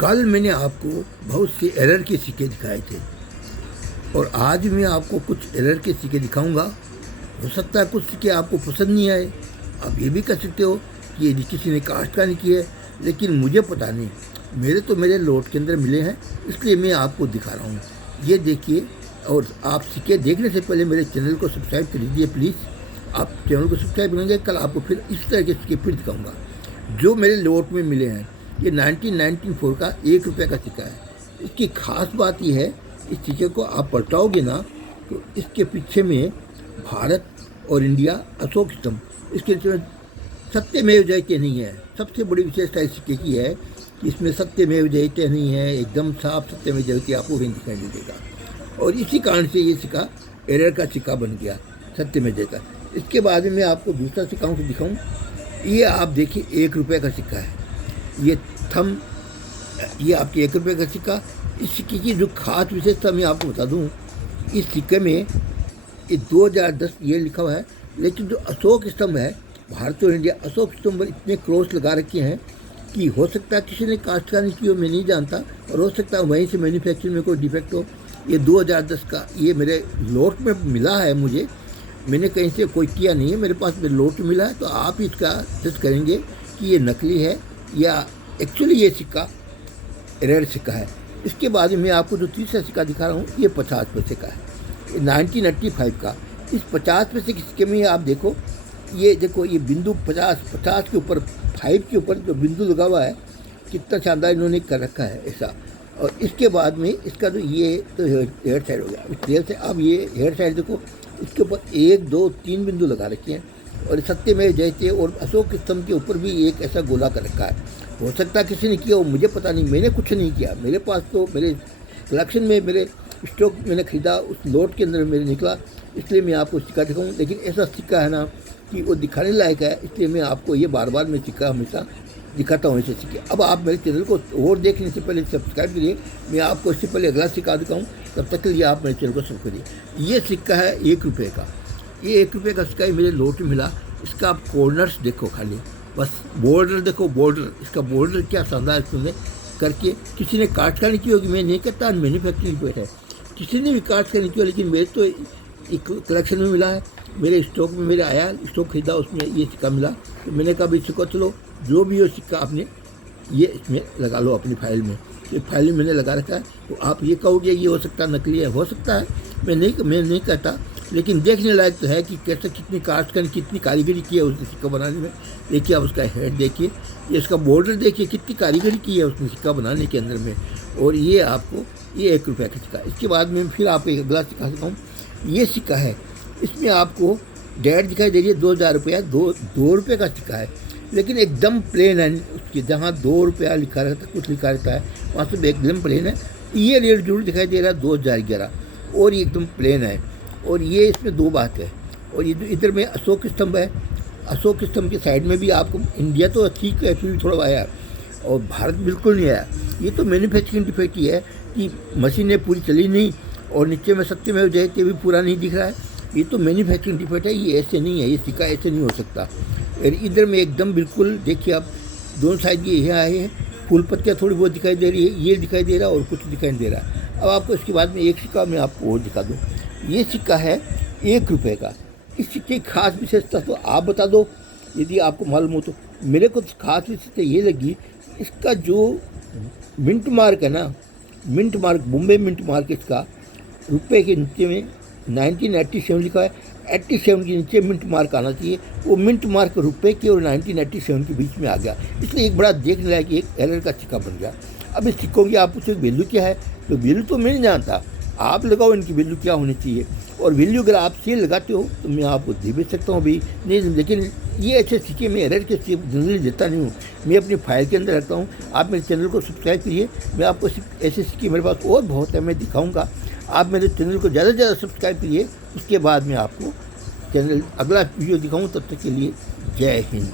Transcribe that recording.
कल मैंने आपको बहुत से एरर के सिक्के दिखाए थे और आज मैं आपको कुछ एरर के सिक्के दिखाऊंगा। हो सकता है कुछ सिक्के आपको पसंद नहीं आए। आप ये भी कह सकते हो कि ये किसी ने कास्ट का नहीं किया है, लेकिन मुझे पता नहीं, मेरे लोट के अंदर मिले हैं, इसलिए मैं आपको दिखा रहा हूँ। ये देखिए, और आप सिक्के देखने से पहले मेरे चैनल को सब्सक्राइब कर लीजिए प्लीज़। आप चैनल को सब्सक्राइब करेंगे, कल आपको फिर इस तरह के सिक्के फिर दिखाऊँगा जो मेरे लोट में मिले हैं। ये 1994 का 1 रुपये का सिक्का है। इसकी खास बात यह है, इस सिक्के को आप पलटाओगे ना तो इसके पीछे में भारत और इंडिया अशोक स्तंभ, इसके नीचे में सत्यमेव जयते नहीं है। सबसे बड़ी विशेषता इस सिक्के की है कि इसमें सत्यमेव जयते नहीं है, एकदम साफ सत्यमेव जयते आपको कहीं दिखाई नहीं देगा। और इसी कारण से ये सिक्का एरर का सिक्का बन गया, सत्यमेव जयता। इसके बाद में मैं आपको दूसरा सिक्का दिखाऊँ। ये आप देखिए 1 रुपये का सिक्का है। ये आपके 1 रुपये का सिक्का। इस सिक्के की जो खास विशेषता मैं आपको बता दूं, इस सिक्के में ये 2010 ये लिखा हुआ है, लेकिन जो अशोक स्तंभ है, भारत और इंडिया अशोक स्तंभ पर इतने क्रॉस लगा रखे हैं कि हो सकता है किसी ने कास्ट का नहीं किया, मैं नहीं जानता, और हो सकता है वहीं से मैन्युफैक्चरिंग में कोई डिफेक्ट हो। ये 2010 का ये मेरे लोट में मिला है, मैंने कहीं से कोई किया नहीं है, मेरे पास मेरे लोट मिला है। तो आप इसका जज करेंगे कि ये नकली है या एक्चुअली ये सिक्का रेयर सिक्का है। इसके बाद में आपको जो तीसरा सिक्का दिखा रहा हूँ, ये 50 पैसे का है, 1985 का। इस 50 पैसे के सिक्के में आप देखो, ये बिंदु 50 के ऊपर 5 के ऊपर जो बिंदु लगा हुआ है, कितना शानदार इन्होंने कर रखा है ऐसा। और इसके बाद में इसका जो ये तो हेयर साइड हो गया। इस तेल से अब ये हेयर साइड देखो, इसके ऊपर 1 2 3 बिंदु लगा रखे हैं, और सत्यमेव जयते और अशोक स्तंभ के ऊपर भी एक ऐसा गोला कर रखा है। हो सकता है किसी ने किया हो, मुझे पता नहीं, मैंने कुछ नहीं किया। मेरे पास तो मेरे कलेक्शन में मेरे स्टॉक मैंने ख़रीदा, उस लोट के अंदर मेरे निकला, इसलिए मैं आपको सिक्का दिखाऊँ। लेकिन ऐसा सिक्का है ना कि वो दिखाने लायक है, इसलिए मैं आपको ये बार बार मैं सिक्का हमेशा दिखाता हूँ ऐसे सिक्के। अब आप मेरे चैनल को और देखने से पहले सब्सक्राइब करिए, मैं आपको इससे पहले अगला सिक्का दिखाऊँ, तब तक के लिए आप मेरे चैनल को सब्सक्राइब करिए। ये सिक्का है 1 रुपये का। ये 1 रुपये का सिक्का ही मेरे लोट में मिला। इसका आप कॉर्नर्स देखो, खाली बस बॉर्डर देखो, बॉर्डर, इसका बॉर्डर क्या शानदार इसमें करके। किसी ने काट का नहीं की होगी, मैं नहीं कहता मैन्युफैक्चरिंग पे है, किसी ने भी काट का नहीं किया, लेकिन मेरे तो एक कलेक्शन में मिला है, मेरे स्टॉक में मेरे आया, स्टॉक खरीदा, उसमें ये सिक्का मिला। तो मैंने कहा भाई सिक्का, चलो जो भी हो सिक्का आपने ये इसमें लगा लो अपनी फाइल में। ये फाइल में मैंने लगा रखा है। तो आप ये कहोगे ये हो सकता है नकली है, हो सकता है, मैं नहीं कहता, लेकिन देखने लायक तो है कि कैसे कितनी कास्ट करनी, कितनी कारीगरी की है उसने सिक्का बनाने में। देखिए आप उसका हेड देखिए, ये इसका बॉर्डर देखिए, कितनी कारीगरी की है उसने सिक्का बनाने के अंदर में। और ये आपको ये 1 रुपये का सिक्का। इसके बाद में फिर आप एक अगला सिक्का दिखाऊँ। ये सिक्का है, इसमें आपको डेट दिखाई दे रही है 2000 रुपया, 2 रुपये का सिक्का है, लेकिन एकदम प्लेन है। उसके जहाँ 2 रुपया लिखा रहता है, कुछ लिखा रहता है, वहाँ से एकदम प्लेन है। ये रेट जरूर दिखाई दे रहा है 2011, और ये एकदम प्लेन है। और ये इसमें 2 बात है, और ये इधर में अशोक स्तंभ है, अशोक स्तंभ के साइड में भी आपको इंडिया तो ठीक है, फिर भी थोड़ा आया, और भारत बिल्कुल नहीं आया। ये तो मैन्युफैक्चरिंग डिफेक्ट ही है कि मशीनें पूरी चली नहीं, और नीचे में सत्यमेव जयते भी पूरा नहीं दिख रहा है। ये तो मैन्युफैक्चरिंग डिफेक्ट है, ये ऐसे नहीं है, ये सिक्का ऐसे नहीं हो सकता। और इधर में एकदम बिल्कुल देखिए आप, दोनों साइड ये आए हैं, फूल पत्तियाँ थोड़ी बहुत दिखाई दे रही है, ये दिखाई दे रहा है और कुछ दिखाई दे रहा है। अब आपको इसके बाद में एक सिक्का मैं आपको और दिखा दूँ। ये सिक्का है 1 रुपये का। इस सिक्के की खास विशेषता तो आप बता दो यदि आपको मालूम हो तो। मेरे को खास विशेषता ये लगी, इसका जो मिंट मार्क है ना, mint mark, Bombay mint mark, इसका रुपये के नीचे में 1987 लिखा है। 87 के नीचे मिंट मार्क आना चाहिए, वो मिंट मार्क रुपये के और 1987 के बीच में आ गया, इसलिए एक बड़ा देखने लायक एक एरर का सिक्का बन गया। अब इस सिक्कों की आप पूछो वैल्यू क्या है, तो वैल्यू तो मैं नहीं जानता, आप लगाओ इनकी वैल्यू क्या होनी चाहिए। और वैल्यू अगर आप सेल लगाते हो तो मैं आपको दे भी सकता हूँ भी नहीं, लेकिन ये अच्छे सिक्के में एरर के सिक्के जनरली देता नहीं हूँ, मैं अपनी फाइल के अंदर रखता हूँ। आप मेरे चैनल को सब्सक्राइब करिए, मैं आपको ऐसे सिक्के मेरे पास और बहुत है, मैं दिखाऊँगा। आप मेरे चैनल को ज़्यादा से ज़्यादा सब्सक्राइब करिए, उसके बाद मैं आपको चैनल अगला वीडियो दिखाऊँ। तब तक के लिए जय हिंद।